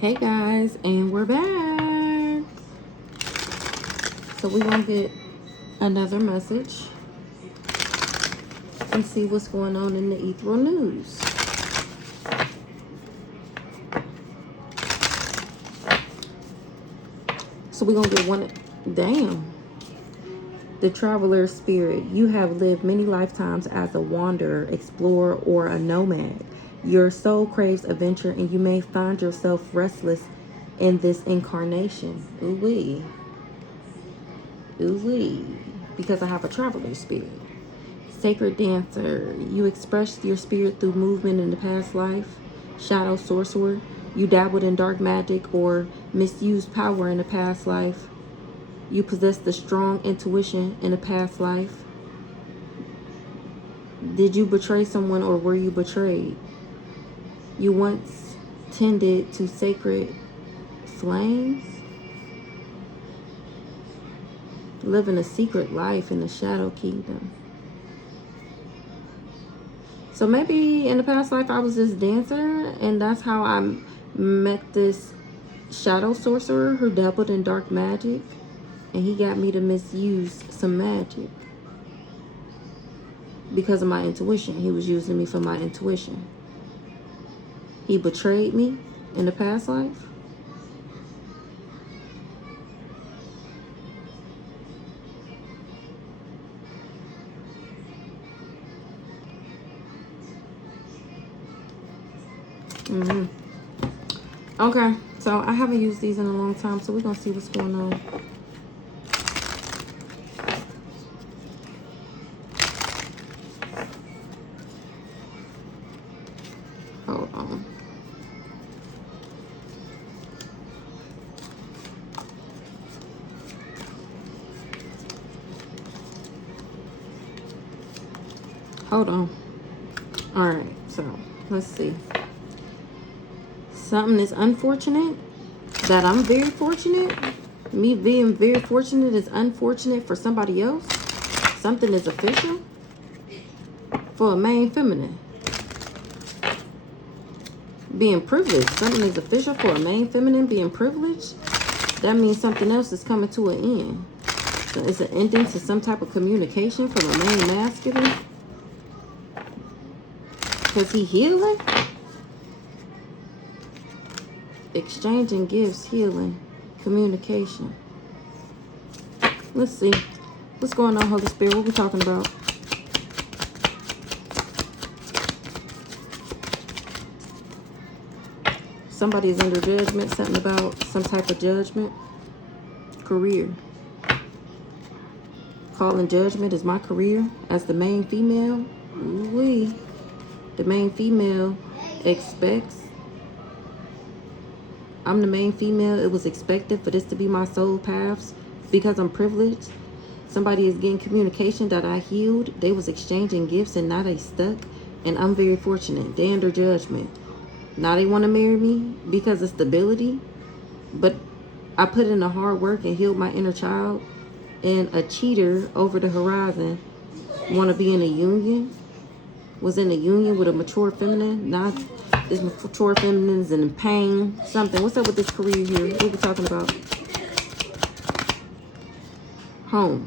Hey guys, and we're back. So we're gonna get another message and see what's going on in the ethereal news. So we're gonna get one. Damn. The traveler spirit. You have lived many lifetimes as a wanderer, explorer, or a nomad. Your soul craves adventure, and you may find yourself restless in this incarnation. Ooh-wee. Ooh-wee. Because I have a traveler spirit. Sacred dancer. You expressed your spirit through movement in the past life. Shadow sorcerer. You dabbled in dark magic or misused power in the past life. You possessed a strong intuition in a past life. Did you betray someone or were you betrayed? You once tended to sacred flames. Living a secret life in the shadow kingdom. So maybe in the past life I was this dancer, and that's how I met this shadow sorcerer who dabbled in dark magic. And he got me to misuse some magic because of my intuition. He was using me for my intuition. He betrayed me in the past life. Okay, so I haven't used these in a long time, so we're going to see what's going on. Hold on. Hold on. All right, so let's see. Something is unfortunate that I'm very fortunate. Me being very fortunate is unfortunate for somebody else. Something is official for a main feminine. Being privileged. Something is official for a main feminine being privileged. That means something else is coming to an end. So it's an ending to some type of communication from a main masculine. Because he healing? Exchanging gifts, healing, communication. Let's see. What's going on, Holy Spirit? What we talking about? Somebody is under judgment. Something about some type of judgment. Career. Calling judgment is my career as the main female. Ooh-wee. The main female expects. I'm the main female. It was expected for this to be my soul paths because I'm privileged. Somebody is getting communication that I healed. They was exchanging gifts and now they stuck. And I'm very fortunate. They under judgment. Now they want to marry me because of stability. But I put in the hard work and healed my inner child. And a cheater over the horizon want to be in a union. Was in a union with a mature feminine. Now this mature feminine is in pain. Something. What's up with this career here? What are we talking about? Home.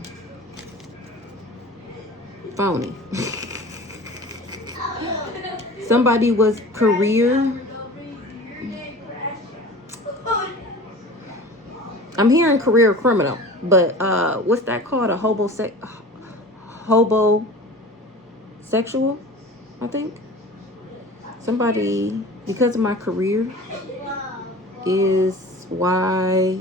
Phony. Somebody was career. I'm hearing career criminal. But what's that called? A hobosexual, I think. Somebody, because of my career, is why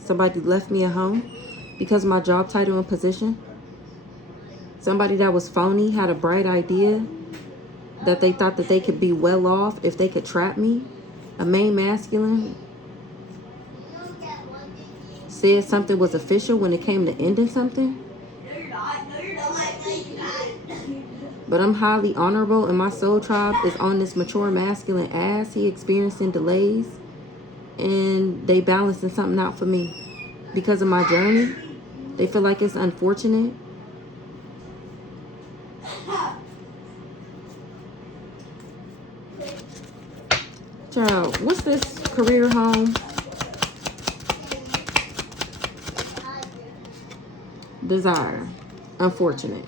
somebody left me at home. Because of my job title and position. Somebody that was phony had a bright idea that they thought that they could be well off if they could trap me. A main masculine said something was official when it came to ending something. But I'm highly honorable and my soul tribe is on this mature masculine ass. He experiencing delays and they balancing something out for me. Because of my journey, they feel like it's unfortunate. Child, what's this career, home, desire, unfortunate.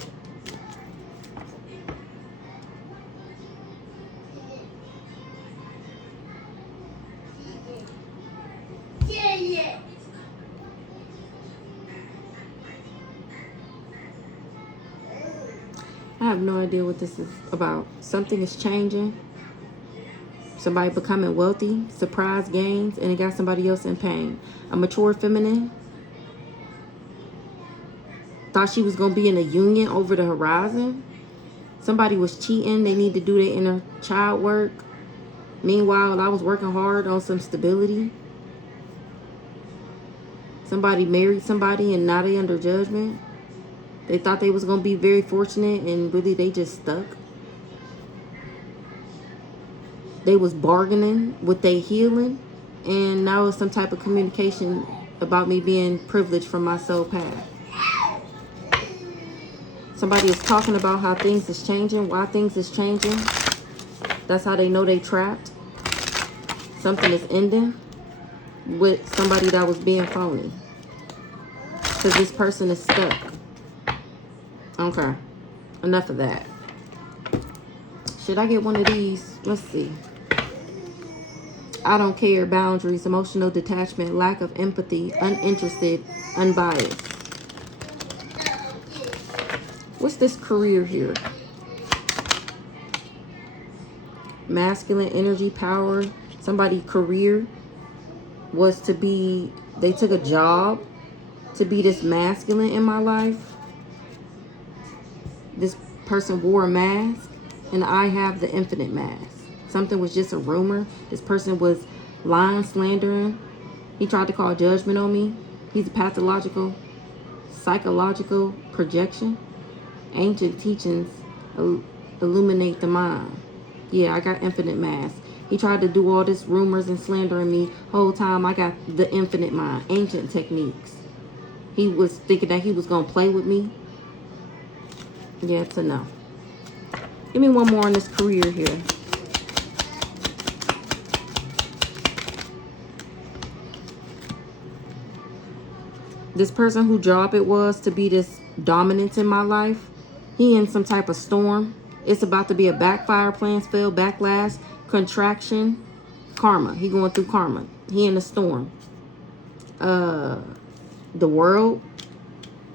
I have no idea what this is about. Something is changing. Somebody becoming wealthy, surprise gains, and it got somebody else in pain. A mature feminine thought she was going to be in a union over the horizon. Somebody was cheating. They need to do their inner child work. Meanwhile, I was working hard on some stability. Somebody married somebody and now they under judgment. They thought they was going to be very fortunate and really they just stuck. They was bargaining with their healing, and now it's some type of communication about me being privileged from my soul path. Somebody is talking about how things is changing, why things is changing. That's how they know they trapped. Something is ending with somebody that was being phony. Because this person is stuck. Okay. Enough of that. Should I get one of these? Let's see. I don't care, boundaries, emotional detachment, lack of empathy, uninterested, unbiased. What's this career here? Masculine energy, power. Somebody's career was to be, they took a job to be this masculine in my life. This person wore a mask, and I have the infinite mask. Something was just a rumor. This person was lying, slandering. He tried to call judgment on me. He's a pathological, psychological projection. Ancient teachings illuminate the mind. Yeah, I got infinite mass. He tried to do all this rumors and slandering me. Whole time I got the infinite mind. Ancient techniques. He was thinking that he was going to play with me. Yeah, it's a no. Give me one more on this career here. This person whose job it was to be this dominance in my life, he in some type of storm. It's about to be a backfire, plans fail, backlash, contraction, karma. He going through karma. He in a storm. The world.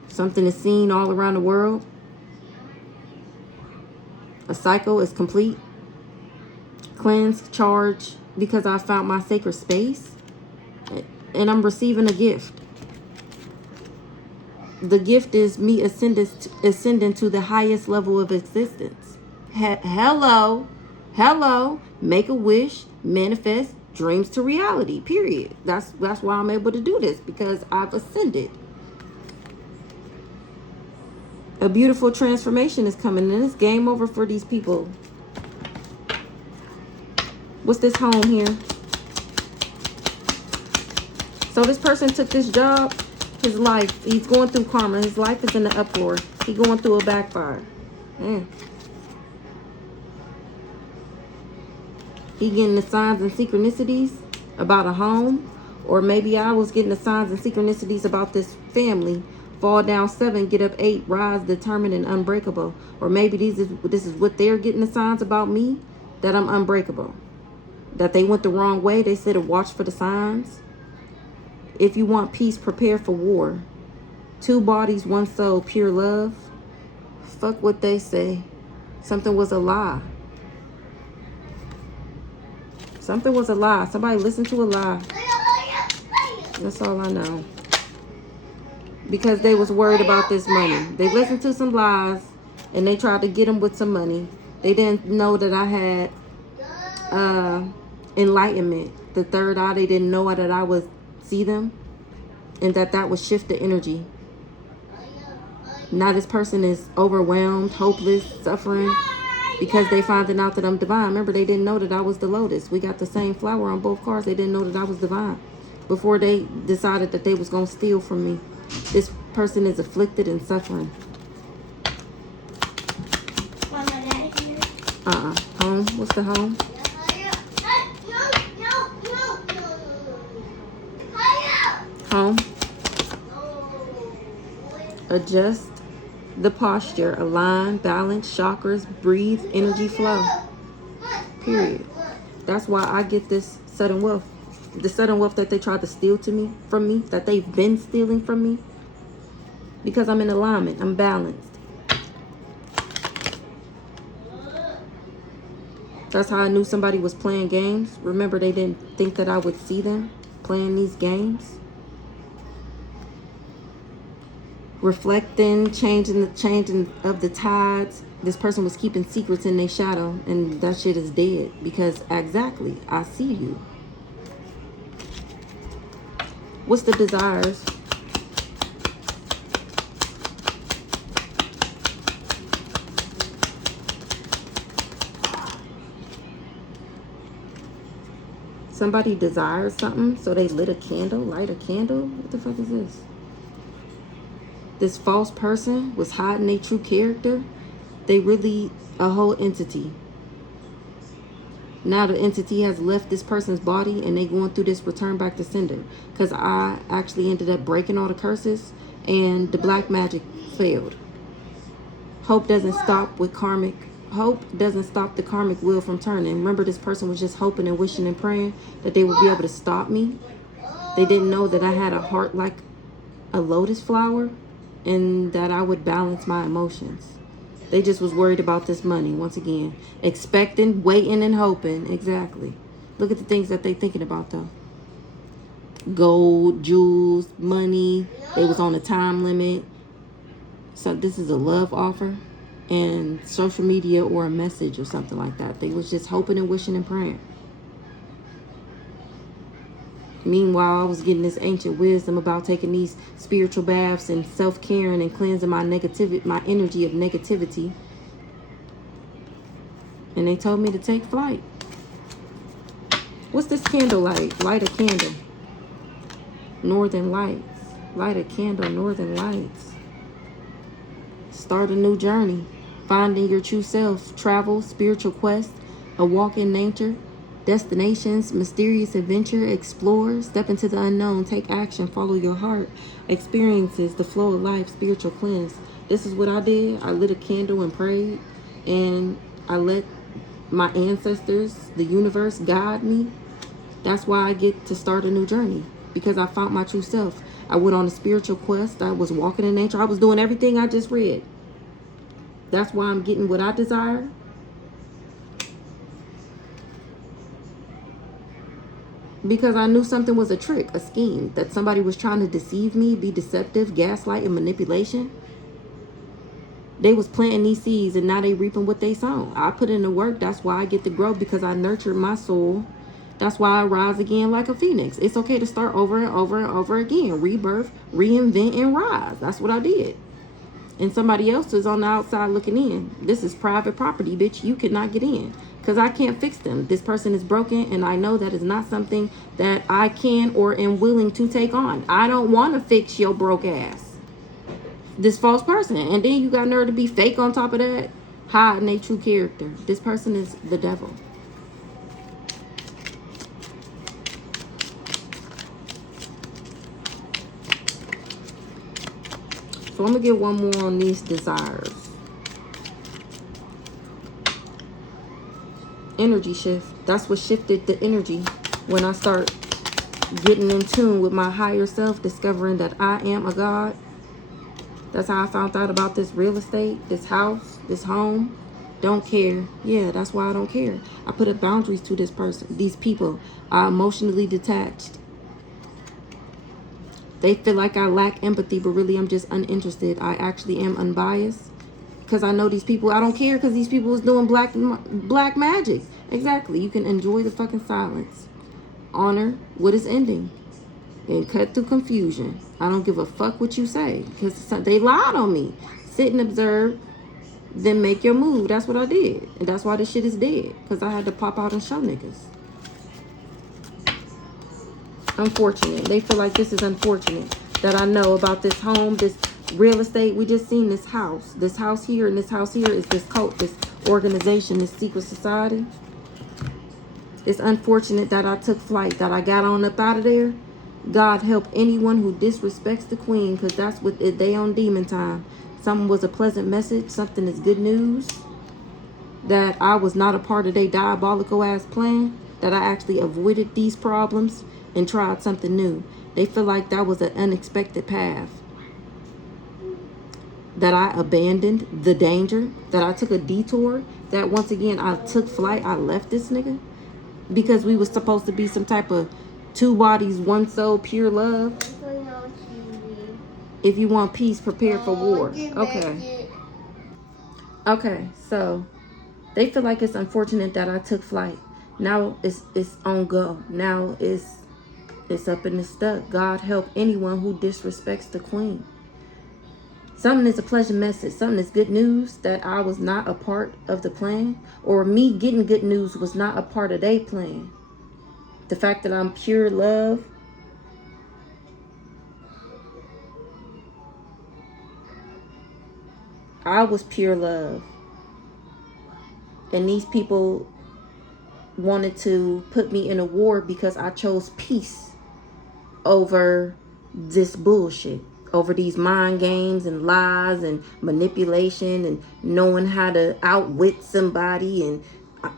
Something is seen all around the world. A cycle is complete. Cleansed, charged, because I found my sacred space. And I'm receiving a gift. The gift is me ascending to the highest level of existence. Hello. Make a wish, manifest, dreams to reality, period. That's why I'm able to do this, because I've ascended. A beautiful transformation is coming, and it's game over for these people. What's this home here? So this person took this job. His life, he's going through karma. His life is in the uproar. He's going through a backfire. He getting the signs and synchronicities about a home. Or maybe I was getting the signs and synchronicities about this family. Fall down 7, get up 8, rise determined and unbreakable. Or maybe this is what they're getting the signs about me, that I'm unbreakable. That they went the wrong way. They said to watch for the signs. If you want peace, prepare for war. 2 bodies, 1 soul, pure love. Fuck what they say. Something was a lie. Something was a lie. Somebody listened to a lie. That's all I know. Because they was worried about this money. They listened to some lies and they tried to get them with some money. They didn't know that I had enlightenment. The third eye, they didn't know that I would see them, and that would shift the energy. Now this person is overwhelmed, hopeless, suffering, because they finding out that I'm divine. Remember, they didn't know that I was the lotus. We got the same flower on both cards. They didn't know that I was divine before they decided that they was going to steal from me. This person is afflicted and suffering. Home. What's the home? Home. Adjust the posture, align, balance, chakras, breathe, energy flow. Period. That's why I get this sudden wealth. The sudden wealth that they tried to steal from me, that they've been stealing from me. Because I'm in alignment. I'm balanced. That's how I knew somebody was playing games. Remember, they didn't think that I would see them playing these games. Reflecting, changing of the tides. This person was keeping secrets in their shadow, and that shit is dead. Because exactly, I see you. What's the desires? Somebody desires something, so they lit a candle, light a candle. What the fuck is this? This false person was hiding their true character. They really a whole entity. Now the entity has left this person's body and they going through this return back to sender. Because I actually ended up breaking all the curses and the black magic failed. Hope doesn't stop with karmic. Hope doesn't stop the karmic wheel from turning. Remember, this person was just hoping and wishing and praying that they would be able to stop me. They didn't know that I had a heart like a lotus flower and that I would balance my emotions. They just was worried about this money. Once again, expecting, waiting, and hoping. Exactly. Look at the things that they thinking about, though. Gold, jewels, money. They was on a time limit. So this is a love offer. And social media or a message or something like that. They was just hoping and wishing and praying. Meanwhile, I was getting this ancient wisdom about taking these spiritual baths and self-caring and cleansing my negativity, my energy of negativity. And they told me to take flight. What's this candle light? Light a candle. Northern lights. Light a candle, northern lights. Start a new journey. Finding your true self. Travel, spiritual quest, a walk in nature. Destinations, mysterious adventure, explore, step into the unknown, take action, follow your heart, experiences, the flow of life, spiritual cleanse. This is what I did. I lit a candle and prayed, and I let my ancestors, the universe, guide me. That's why I get to start a new journey, because I found my true self. I went on a spiritual quest. I was walking in nature. I was doing everything I just read. That's why I'm getting what I desire. Because I knew something was a trick, a scheme, that somebody was trying to deceive me, be deceptive, gaslight, and manipulation. They was planting these seeds and now they reaping what they sown. I put in the work. That's why I get to grow, because I nurtured my soul. That's why I rise again like a phoenix. It's okay to start over and over and over again. Rebirth, reinvent, and rise. That's what I did. And somebody else is on the outside looking in. This is private property, bitch. You cannot get in. Because I can't fix them. This person is broken, and I know that is not something that I can or am willing to take on. I don't want to fix your broke ass. This false person. And then you got nerve to be fake on top of that. Hiding their true character. This person is the devil. So I'm going to get one more on these desires. Energy shift. That's what shifted the energy when I start getting in tune with my higher self, discovering that I am a God. That's how I found out about this real estate, this house, this home. Don't care. Yeah, that's why I don't care. I put up boundaries to this person, these people. I'm emotionally detached. They feel like I lack empathy, but really I'm just uninterested. I actually am unbiased. Because I know these people, I don't care, because these people is doing black magic. Exactly. You can enjoy the fucking silence. Honor what is ending. And cut through confusion. I don't give a fuck what you say. Because they lied on me. Sit and observe. Then make your move. That's what I did. And that's why this shit is dead. Because I had to pop out and show niggas. Unfortunate. They feel like this is unfortunate. That I know about this home, this real estate. We just seen this house. This house here and this house here is this cult, this organization, this secret society. It's unfortunate that I took flight, that I got on up out of there. God help anyone who disrespects the queen, because that's what they on demon time. Something was a pleasant message. Something is good news. That I was not a part of their diabolical ass plan. That I actually avoided these problems and tried something new. They feel like that was an unexpected path. That I abandoned the danger. That I took a detour. That once again I took flight. I left this nigga. Because we was supposed to be some type of two bodies, one soul, pure love. If you want peace, prepare for war. Okay. Okay, so they feel like it's unfortunate that I took flight. Now it's on go. Now it's up and it's stuck. God help anyone who disrespects the queen. Something is a pleasant message. Something is good news that I was not a part of the plan. Or me getting good news was not a part of their plan. The fact that I'm pure love. I was pure love. And these people wanted to put me in a war because I chose peace over this bullshit. Over these mind games and lies and manipulation and knowing how to outwit somebody and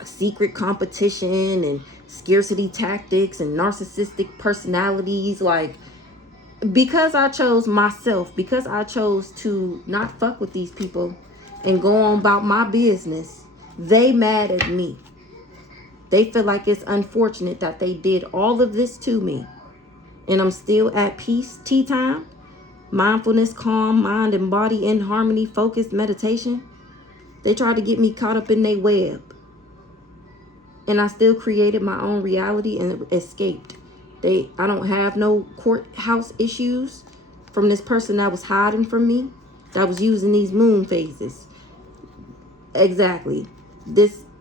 secret competition and scarcity tactics and narcissistic personalities. Like, because I chose myself, because I chose to not fuck with these people and go on about my business, they mad at me. They feel like it's unfortunate that they did all of this to me. And I'm still at peace. Tea time. Mindfulness, calm, mind and body in harmony, focused meditation. They tried to get me caught up in their web. And I still created my own reality and escaped. I don't have no courthouse issues from this person that was hiding from me, that was using these moon phases. Exactly.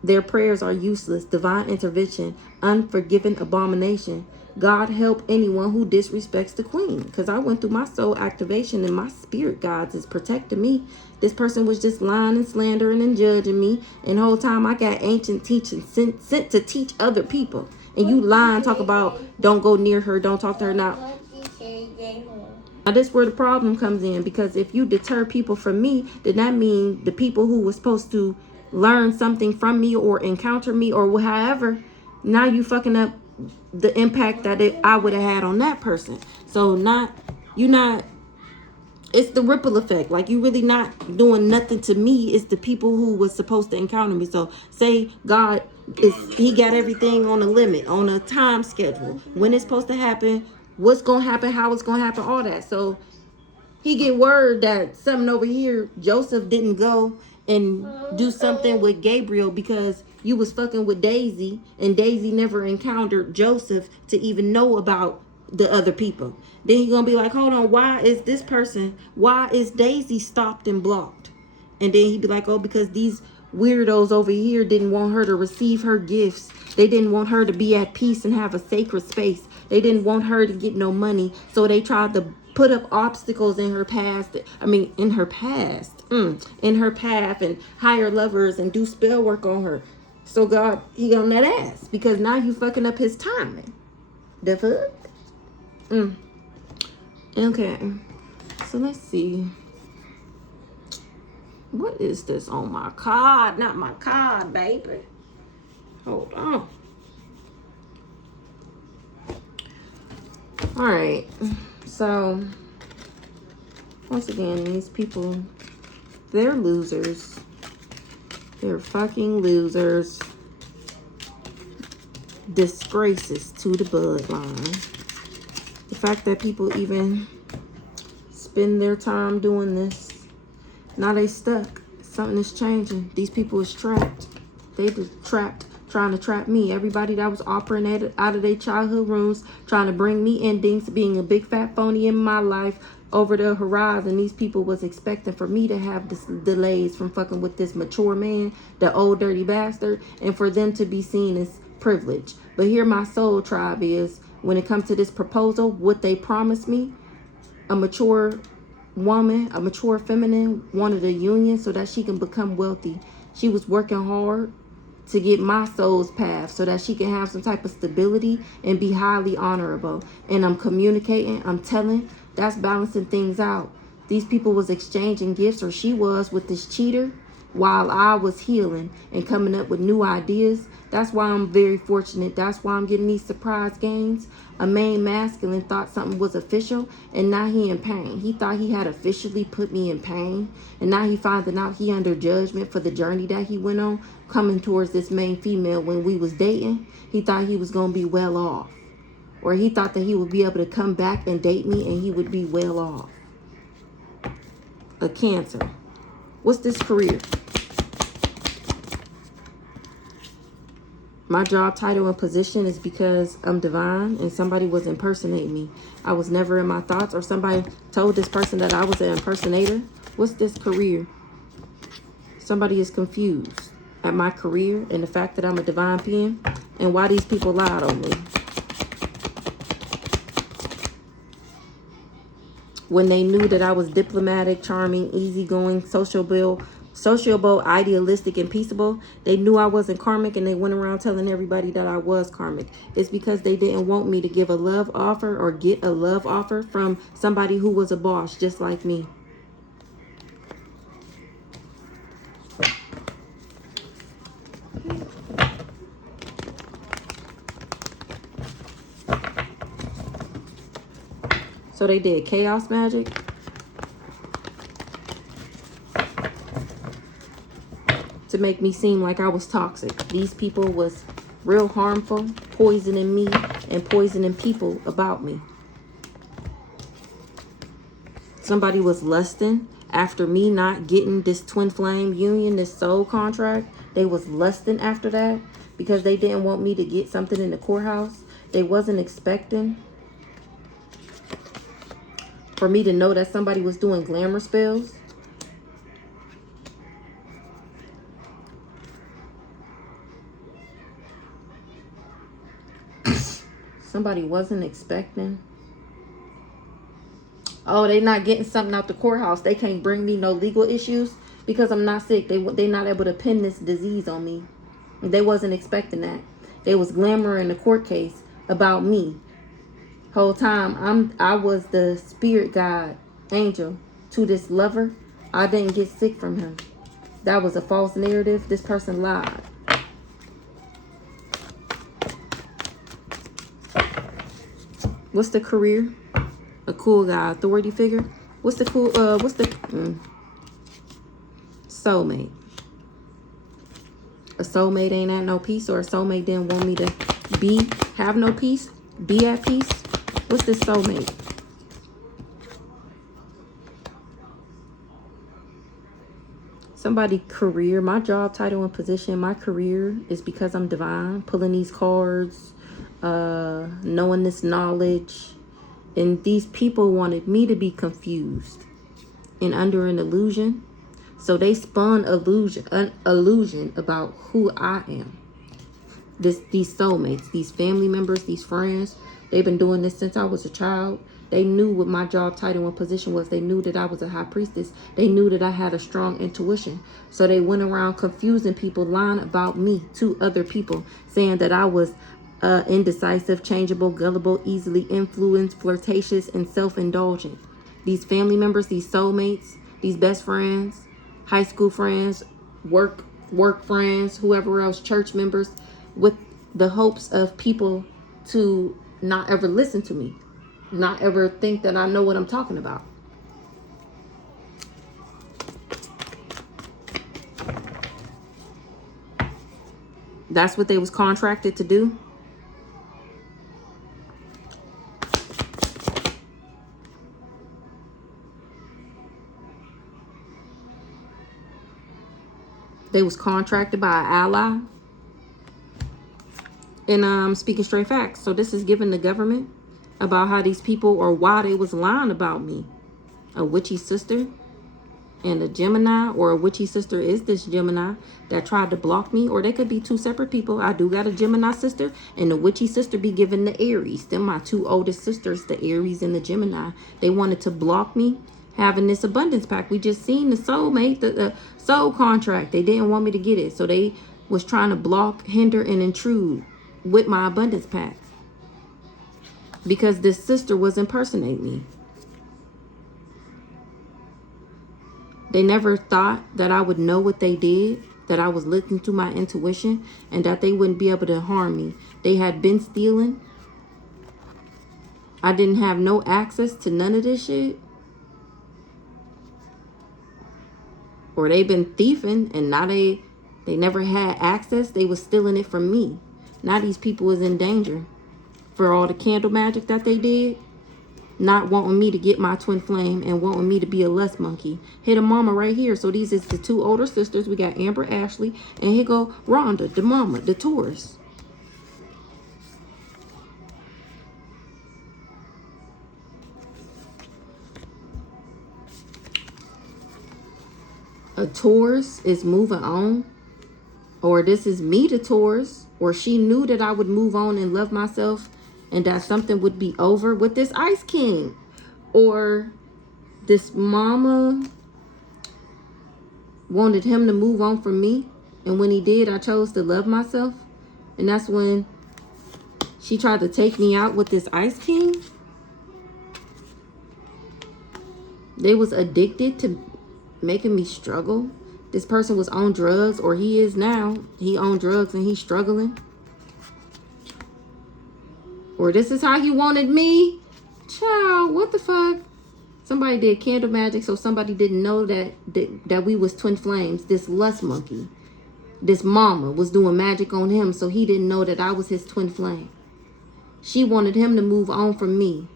Their prayers are useless. Divine intervention, unforgiven abomination. God help anyone who disrespects the queen. Because I went through my soul activation and my spirit guides is protecting me. This person was just lying and slandering and judging me. And the whole time I got ancient teaching sent to teach other people. And you lie and talk about don't go near her, don't talk to her now. Now this is where the problem comes in. Because if you deter people from me, then that means the people who were supposed to learn something from me or encounter me or however, now you fucking up the impact that I would have had on that person. So it's the ripple effect. Like, you really not doing nothing to me. It's the people who was supposed to encounter me. So say God he got everything on a limit, on a time schedule, when it's supposed to happen, what's gonna happen, how it's gonna happen, all that. So he get word that something over here, Joseph didn't go and do something with Gabriel because you was fucking with Daisy, and Daisy never encountered Joseph to even know about the other people. Then you're gonna be like, hold on, why is Daisy stopped and blocked? And then he'd be like, oh, because these weirdos over here didn't want her to receive her gifts. They didn't want her to be at peace and have a sacred space. They didn't want her to get no money, so they tried to put up obstacles in her past. In her path, and hire lovers and do spell work on her. So God, he on that ass because now you fucking up his timing. The fuck? Okay. So let's see. What is this on my card? Not my card, baby. Hold on. All right. So once again, these people, they're losers. They're fucking losers. Disgraces to the bloodline. The fact that people even spend their time doing this. Now they stuck. Something is changing. These people is trapped. They just trapped, trying to trap me. Everybody that was operating out of their childhood rooms, trying to bring me endings, being a big fat phony in my life, over the horizon. These people was expecting for me to have this delays from fucking with this mature man, the old dirty bastard, and for them to be seen as privilege. But here my soul tribe is, when it comes to this proposal, what they promised me, a mature woman, a mature feminine, wanted a union so that she can become wealthy. She was working hard to get my soul's path so that she can have some type of stability and be highly honorable. And I'm communicating, I'm telling, that's balancing things out. These people was exchanging gifts, or she was, with this cheater while I was healing and coming up with new ideas. That's why I'm very fortunate. That's why I'm getting these surprise gains. A main masculine thought something was official, and now he in pain. He thought he had officially put me in pain, and now he finding out he under judgment for the journey that he went on coming towards this main female. When we was dating, he thought he was going to be well off, or he thought that he would be able to come back and date me and he would be well off. A Cancer. What's this career? My job title and position is because I'm divine, and somebody was impersonating me. I was never in my thoughts, or somebody told this person that I was an impersonator. What's this career? Somebody is confused at my career and the fact that I'm a divine being, and why these people lied on me. When they knew that I was diplomatic, charming, easygoing, sociable, idealistic, and peaceable, they knew I wasn't karmic, and they went around telling everybody that I was karmic. It's because they didn't want me to give a love offer or get a love offer from somebody who was a boss just like me. So they did chaos magic. To make me seem like I was toxic. These people was real harmful, poisoning me and poisoning people about me. Somebody was lusting after me not getting this twin flame union, this soul contract. They was lusting after that because they didn't want me to get something in the courthouse. They wasn't expecting for me to know that somebody was doing glamour spells. Somebody wasn't expecting. Oh, they not getting something out the courthouse. They can't bring me no legal issues because I'm not sick. They not able to pin this disease on me. They wasn't expecting that. They was glamoring the court case about me. Whole time I was the spirit guide angel to this lover. I didn't get sick from him. That was a false narrative. This person lied. What's the career? A cool guy, authority figure. What's the cool soulmate? A soulmate ain't at no peace, or a soulmate didn't want me to have no peace, be at peace. What's this soulmate? Somebody career, my job title and position, my career is because I'm divine, pulling these cards, knowing this knowledge. And these people wanted me to be confused and under an illusion. So they spun an illusion about who I am. These soulmates, these family members, these friends, they've been doing this since I was a child. They knew what my job title and position was. They knew that I was a high priestess. They knew that I had a strong intuition. So they went around confusing people, lying about me to other people, saying that I was indecisive, changeable, gullible, easily influenced, flirtatious, and self-indulgent. These family members, these soulmates, these best friends, high school friends, work friends, whoever else, church members, with the hopes of people to not ever listen to me, not ever think that I know what I'm talking about. That's what they was contracted to do. They was contracted by an ally. And I'm speaking straight facts. So this is giving the government about how these people, or why they was lying about me. A witchy sister and a Gemini, or a witchy sister is this Gemini that tried to block me. Or they could be two separate people. I do got a Gemini sister, and the witchy sister be giving the Aries. Them my two oldest sisters, the Aries and the Gemini. They wanted to block me having this abundance pack. We just seen the soulmate, the soul contract. They didn't want me to get it. So they was trying to block, hinder, and intrude with my abundance pack. Because this sister was impersonating me. They never thought that I would know what they did, that I was listening to my intuition, and that they wouldn't be able to harm me. They had been stealing. I didn't have no access to none of this shit. Or they been thieving, and now they never had access. They was stealing it from me. Now these people is in danger for all the candle magic that they did. Not wanting me to get my twin flame and wanting me to be a lust monkey. Hit a mama right here. So these is the two older sisters. We got Amber, Ashley, and here go Rhonda, the mama, the Taurus. A Taurus is moving on. Or this is me, the Taurus. Or she knew that I would move on and love myself, and that something would be over with this Ice King. Or this mama wanted him to move on from me. And when he did, I chose to love myself. And that's when she tried to take me out with this Ice King. They was addicted to making me struggle. This person was on drugs, or he is now. He on drugs and he's struggling. Or this is how he wanted me. Child, what the fuck? Somebody did candle magic, so somebody didn't know that we was twin flames. This lust monkey, this mama was doing magic on him, so he didn't know that I was his twin flame. She wanted him to move on from me.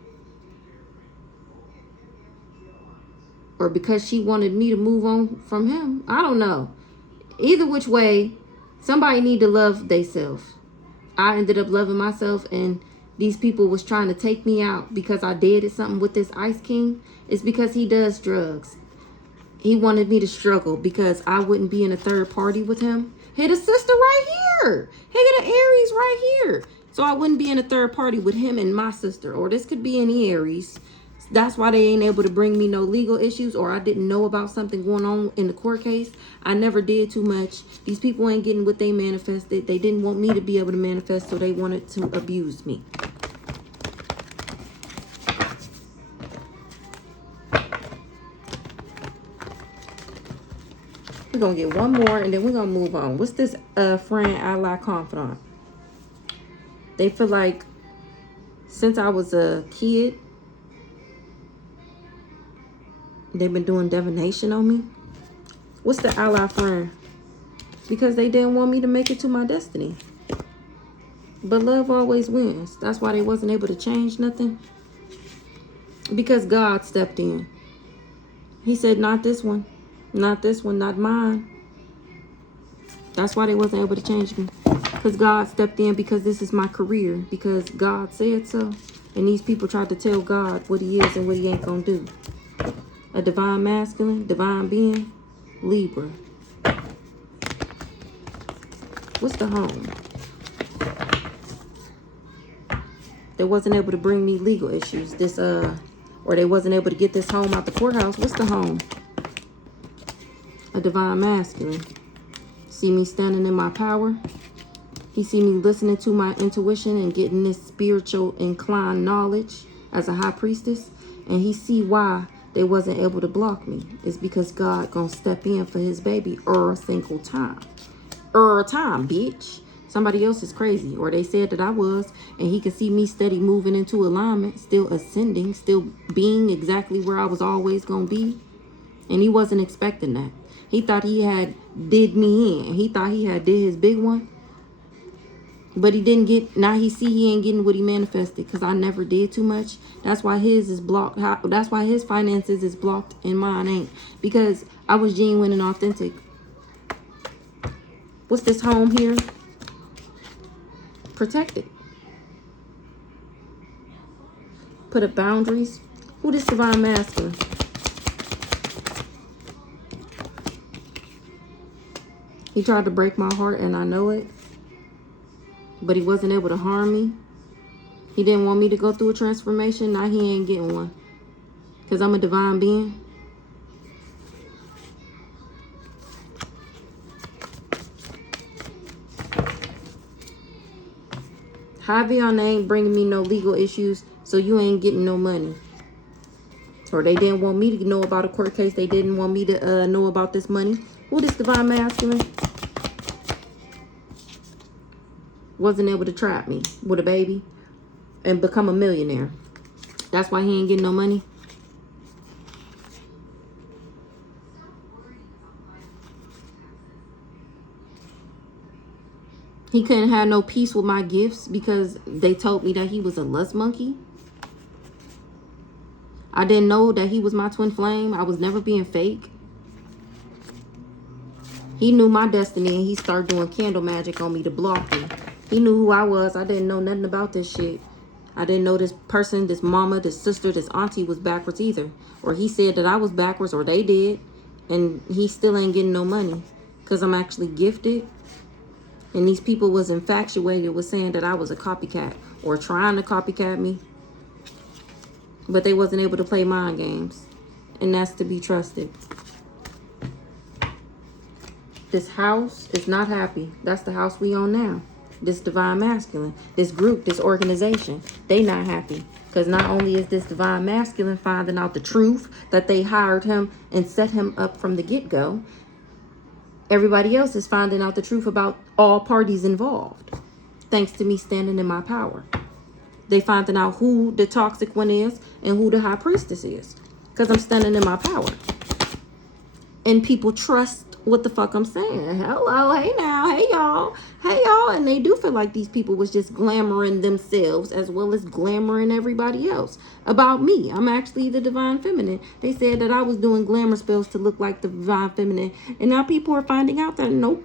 Or because she wanted me to move on from him. I don't know. Either which way, somebody need to love theyself. I ended up loving myself, and these people was trying to take me out because I did something with this Ice King. It's because he does drugs. He wanted me to struggle because I wouldn't be in a third party with him. Hey, the sister right here. Hey, the Aries right here. So I wouldn't be in a third party with him and my sister. Or this could be any Aries. That's why they ain't able to bring me no legal issues, or I didn't know about something going on in the court case. I never did too much. These people ain't getting what they manifested. They didn't want me to be able to manifest, so they wanted to abuse me. We're going to get one more, and then we're going to move on. What's this friend, ally, confidant? They feel like since I was a kid, they've been doing divination on me. What's the ally friend? Because they didn't want me to make it to my destiny. But love always wins. That's why they wasn't able to change nothing. Because God stepped in. He said, not this one. Not this one. Not mine. That's why they wasn't able to change me. Because God stepped in, because this is my career. Because God said so. And these people tried to tell God what he is and what he ain't gonna do. A divine masculine, divine being, Libra. What's the home? They wasn't able to bring me legal issues. Or they wasn't able to get this home out the courthouse. What's the home? A divine masculine. See me standing in my power. He see me listening to my intuition and getting this spiritual inclined knowledge as a high priestess. And he see why they wasn't able to block me. It's because God gonna step in for his baby a single time. Time, bitch. Somebody else is crazy. Or they said that I was. And he could see me steady moving into alignment. Still ascending. Still being exactly where I was always gonna be. And he wasn't expecting that. He thought he had did me in. He thought he had did his big one. But he didn't get, now he see he ain't getting what he manifested, because I never did too much. That's why his is blocked. That's why his finances is blocked and mine ain't. Because I was genuine and authentic. What's this home here? Protect it. Put up boundaries. Who this divine masculine? He tried to break my heart, and I know it. But he wasn't able to harm me. He didn't want me to go through a transformation. Now he ain't getting one. Because I'm a divine being. Javion ain't bringing me no legal issues, so you ain't getting no money. Or they didn't want me to know about a court case. They didn't want me to know about this money. Who this divine masculine wasn't able to trap me with a baby and become a millionaire. That's why he ain't getting no money. He couldn't have no peace with my gifts because they told me that he was a lust monkey. I didn't know that he was my twin flame. I was never being fake. He knew my destiny and he started doing candle magic on me to block me. He knew who I was. I didn't know nothing about this shit. I didn't know this person, this mama, this sister, this auntie was backwards either. Or he said that I was backwards, or they did. And he still ain't getting no money because I'm actually gifted. And these people was infatuated with saying that I was a copycat or trying to copycat me. But they wasn't able to play mind games. And that's to be trusted. This house is not happy. That's the house we on now. This divine masculine, this group, this organization, they not happy. Because not only is this divine masculine finding out the truth that they hired him and set him up from the get-go, everybody else is finding out the truth about all parties involved. Thanks to me standing in my power. They finding out who the toxic one is and who the high priestess is. Because I'm standing in my power. And people trust what the fuck I'm saying. Hello, hey now, hey y'all, and they do feel like these people was just glamoring themselves as well as glamoring everybody else about me. I'm actually the divine feminine. They said that I was doing glamour spells to look like the divine feminine, and now people are finding out that nope,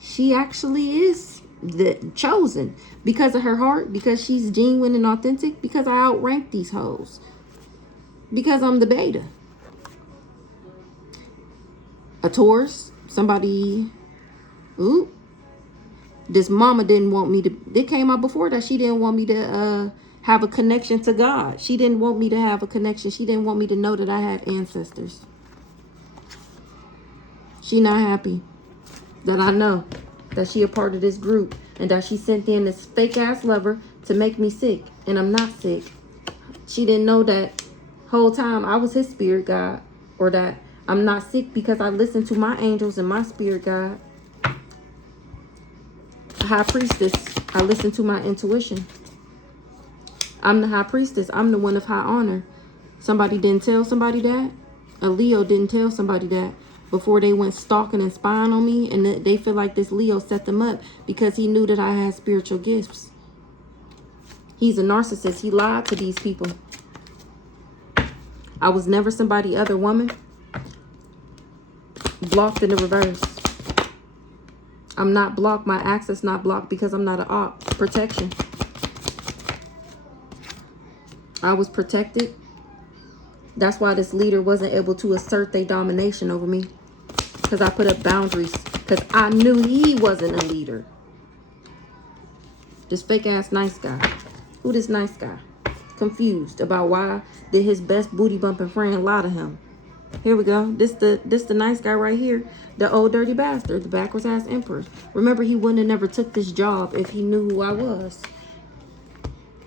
she actually is the chosen because of her heart, because she's genuine and authentic, because I outrank these hoes, because I'm the beta. A Taurus, somebody, ooh, this mama didn't want me to, it came out before that she didn't want me to have a connection to God. She didn't want me to have a connection. She didn't want me to know that I had ancestors. She not happy that I know that she a part of this group and that she sent in this fake ass lover to make me sick, and I'm not sick. She didn't know that whole time I was his spirit guide, or that I'm not sick because I listen to my angels and my spirit guide. High priestess, I listen to my intuition. I'm the high priestess. I'm the one of high honor. Somebody didn't tell somebody that. A Leo didn't tell somebody that before they went stalking and spying on me, and they feel like this Leo set them up because he knew that I had spiritual gifts. He's a narcissist. He lied to these people. I was never somebody other woman. Blocked in the reverse. I'm not blocked. My access not blocked because I'm not an op. Protection. I was protected. That's why this leader wasn't able to assert their domination over me. Because I put up boundaries. Because I knew he wasn't a leader. This fake ass nice guy. Who this nice guy? Confused about why did his best booty bumping friend lie to him. Here we go. This the nice guy right here. The old dirty bastard. The backwards ass emperor. Remember, he wouldn't have never took this job if he knew who I was.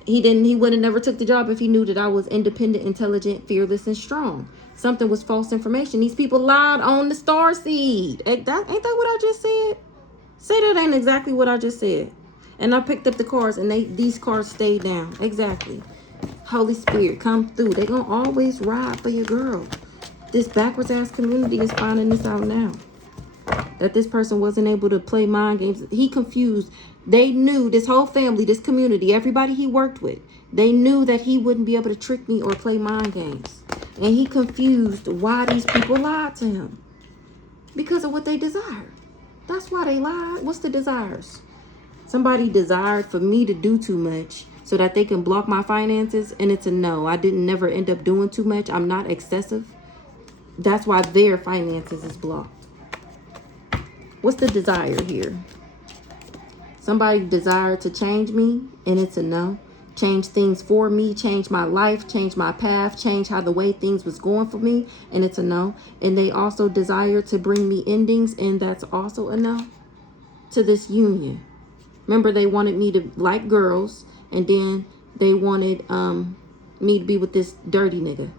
He would have never took the job if he knew that I was independent, intelligent, fearless, and strong. Something was false information. These people lied on the star seed. Ain't that what I just said? Say that ain't exactly what I just said. And I picked up the cards, and these cards stayed down. Exactly. Holy Spirit, come through. They gonna always ride for your girl. This backwards ass community is finding this out now. That this person wasn't able to play mind games. He confused. They knew, this whole family, this community, everybody he worked with, they knew that he wouldn't be able to trick me or play mind games. And he confused why these people lied to him. Because of what they desired. That's why they lied. What's the desires? Somebody desired for me to do too much so that they can block my finances, and it's a no. I didn't never end up doing too much. I'm not excessive. That's why their finances is blocked. What's the desire here? Somebody desired to change me, and it's a no. Change things for me, change my life, change my path, change how the way things was going for me, and it's a no. And they also desire to bring me endings, and that's also a no to this union. Remember, they wanted me to like girls, and then they wanted me to be with this dirty nigga.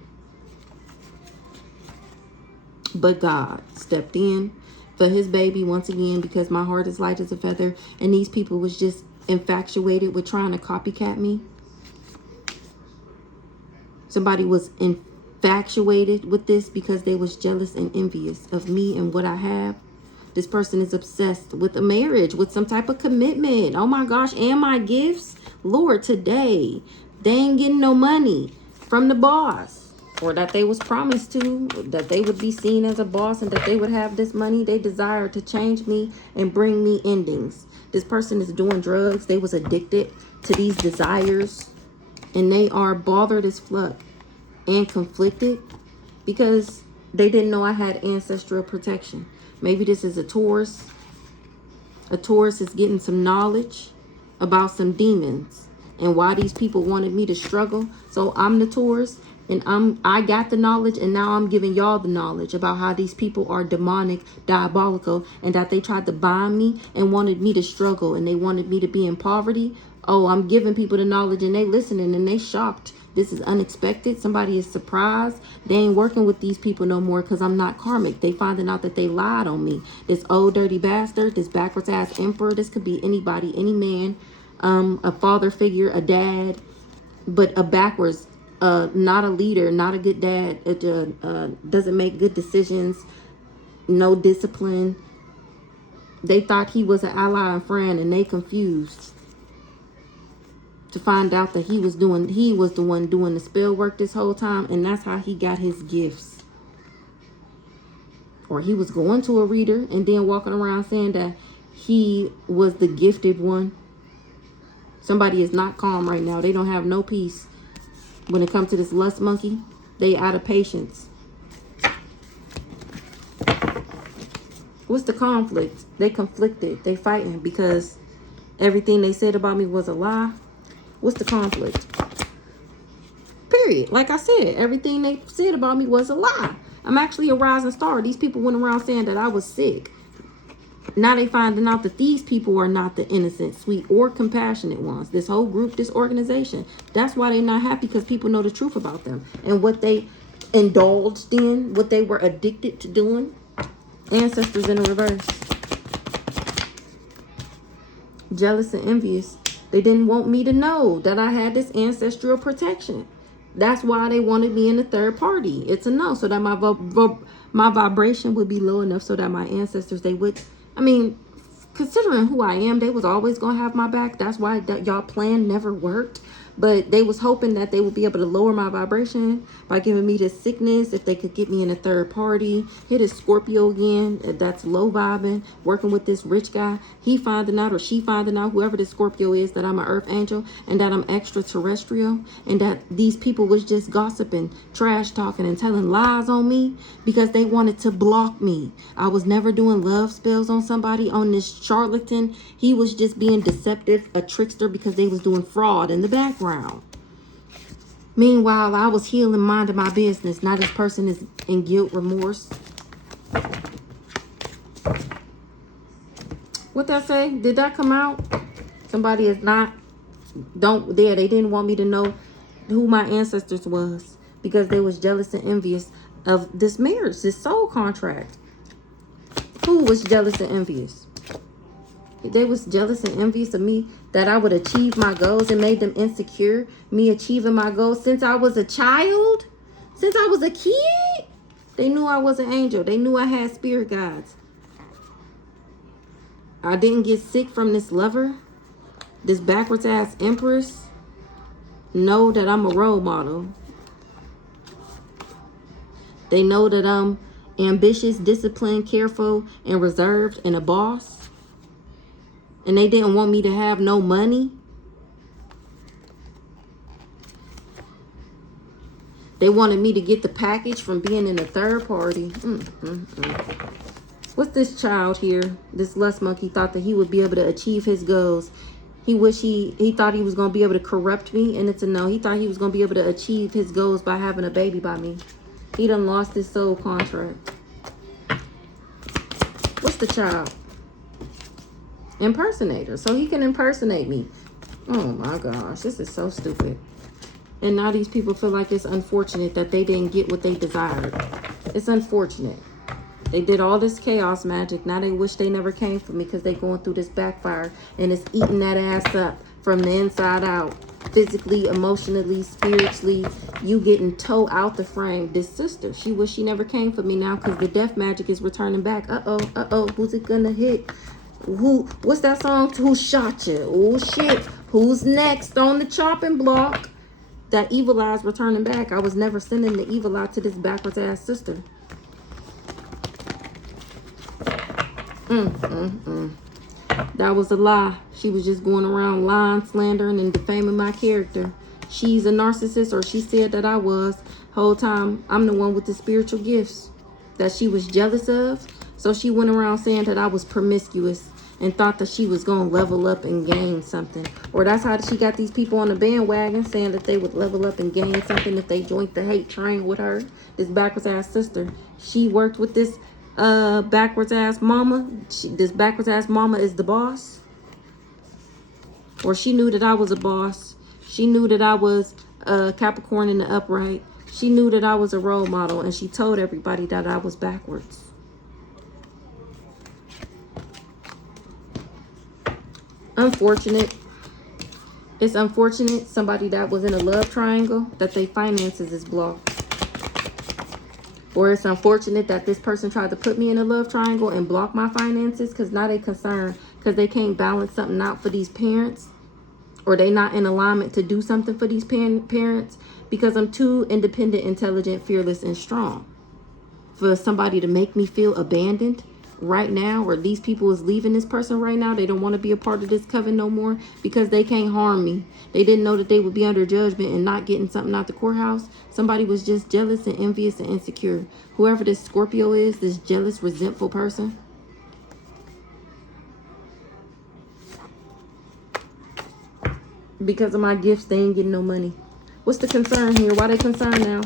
But God stepped in for his baby once again, because my heart is light as a feather, and these people was just infatuated with trying to copycat me. Somebody was infatuated with this because they was jealous and envious of me and what I have. This person is obsessed with a marriage, with some type of commitment. Oh my gosh, and my gifts. Lord, today, they ain't getting no money from the boss, or that they was promised to, that they would be seen as a boss and that they would have this money. They desire to change me and bring me endings. This person is doing drugs. They was addicted to these desires, and they are bothered as fuck and conflicted because they didn't know I had ancestral protection. Maybe this is a Taurus. A Taurus is getting some knowledge about some demons and why these people wanted me to struggle. So I'm the Taurus, and I got the knowledge, and now I'm giving y'all the knowledge about how these people are demonic, diabolical, and that they tried to bind me and wanted me to struggle, and they wanted me to be in poverty. Oh, I'm giving people the knowledge, and they listening, and they shocked. This is unexpected. Somebody is surprised. They ain't working with these people no more because I'm not karmic. They finding out that they lied on me. This old dirty bastard, this backwards ass emperor. This could be anybody, any man, a father figure, a dad, but a backwards, not a leader, not a good dad. Doesn't make good decisions, no discipline. They thought he was an ally and friend, and they confused. To find out that he was the one doing the spell work this whole time, and that's how he got his gifts. Or he was going to a reader and then walking around saying that he was the gifted one. Somebody is not calm right now. They don't have no peace when it comes to this lust monkey. They out of patience. What's the conflict? They conflicted. They fighting because everything they said about me was a lie. What's the conflict? Period. Like I said, everything they said about me was a lie. I'm actually a rising star. These people went around saying that I was sick. Now they finding out that these people are not the innocent, sweet, or compassionate ones. This whole group, this organization. That's why they're not happy, because people know the truth about them and what they indulged in, what they were addicted to doing. Ancestors in the reverse. Jealous and envious. They didn't want me to know that I had this ancestral protection. That's why they wanted me in the third party. It's a no, so that my vibration would be low enough so that my ancestors, they would, I mean, considering who I am, they was always going to have my back. That's why that y'all plan never worked. But they was hoping that they would be able to lower my vibration by giving me this sickness. If they could get me in a third party. Here is Scorpio again. That's low vibing. Working with this rich guy. He finding out, or she finding out, whoever this Scorpio is, that I'm an earth angel. And that I'm extraterrestrial. And that these people was just gossiping, trash talking, and telling lies on me. Because they wanted to block me. I was never doing love spells on somebody. On this charlatan, he was just being deceptive, a trickster, because they was doing fraud in the background. Meanwhile, I was healing, minding my business. Now this person is in guilt, remorse. What that say? Did that come out? Somebody is not, they didn't want me to know who my ancestors was, because they was jealous and envious of this marriage, this soul contract. Who was jealous and envious? They was jealous and envious of me, that I would achieve my goals, and made them insecure. Me achieving my goals since I was a child, since I was a kid. They knew I was an angel. They knew I had spirit guides. I didn't get sick from this lover, this backwards ass empress. Know that I'm a role model. They know that I'm ambitious, disciplined, careful, and reserved, and a boss. And they didn't want me to have no money. They wanted me to get the package from being in a third party. What's this child here? This lust monkey thought that he would be able to achieve his goals. He thought he was going to be able to corrupt me, and it's a no. He thought he was going to be able to achieve his goals by having a baby by me. He done lost his soul contract. What's the child? impersonator. So he can impersonate me. Oh my gosh, this is so stupid. And now these people feel like it's unfortunate that they didn't get what they desired. It's unfortunate. They did all this chaos magic. Now they wish they never came for me because they going through this backfire. And it's eating that ass up from the inside out. Physically, emotionally, spiritually. You getting towed out the frame. This sister, she wish she never came for me now because the death magic is returning back. Uh-oh, uh-oh. Who's it gonna hit? What's that song? Who shot you? Oh, shit. Who's next on the chopping block? That evil eye's returning back. I was never sending the evil eye to this backwards ass sister. That was a lie. She was just going around lying, slandering, and defaming my character. She's a narcissist, or she said that I was. Whole time, I'm the one with the spiritual gifts that she was jealous of. So she went around saying that I was promiscuous and thought that she was going to level up and gain something. Or that's how she got these people on the bandwagon saying that they would level up and gain something if they joined the hate train with her. This backwards ass sister. She worked with this backwards ass mama. This backwards ass mama is the boss. Or she knew that I was a boss. She knew that I was a Capricorn in the upright. She knew that I was a role model, and she told everybody that I was backwards. Unfortunate. It's unfortunate somebody that was in a love triangle that their finances is blocked. Or it's unfortunate that this person tried to put me in a love triangle and block my finances because now they concerned because they can't balance something out for these parents, or they not in alignment to do something for these parents because I'm too independent, intelligent, fearless, and strong for somebody to make me feel abandoned right now, or these people is leaving this person right now. They don't want to be a part of this coven no more because they can't harm me. They didn't know that they would be under judgment and not getting something out the courthouse. Somebody was just jealous and envious and insecure. Whoever this Scorpio is, this jealous, resentful person. Because of my gifts, they ain't getting no money. What's the concern here? Why they concerned now?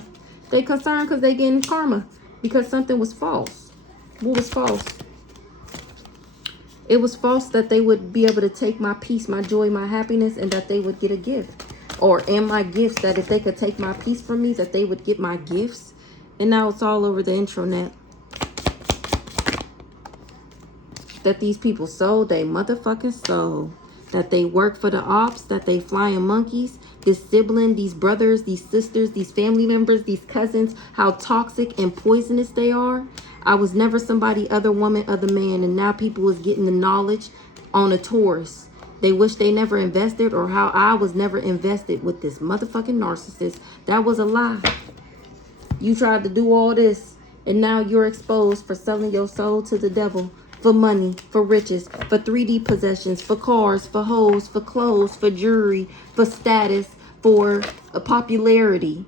They concerned because they getting karma because something was false. What was false? It was false that they would be able to take my peace, my joy, my happiness, and that they would get a gift. Or in my gifts, that if they could take my peace from me, that they would get my gifts. And now it's all over the intranet. That these people sold they motherfucking soul. That they work for the ops, that they flying monkeys. This sibling, these brothers, these sisters, these family members, these cousins, how toxic and poisonous they are. I was never somebody other woman, other man, and now people is getting the knowledge on a Taurus. They wish they never invested, or how I was never invested with this motherfucking narcissist. That was a lie. You tried to do all this, and now you're exposed for selling your soul to the devil. For money, for riches, for 3D possessions, for cars, for hoes, for clothes, for jewelry, for status, for popularity.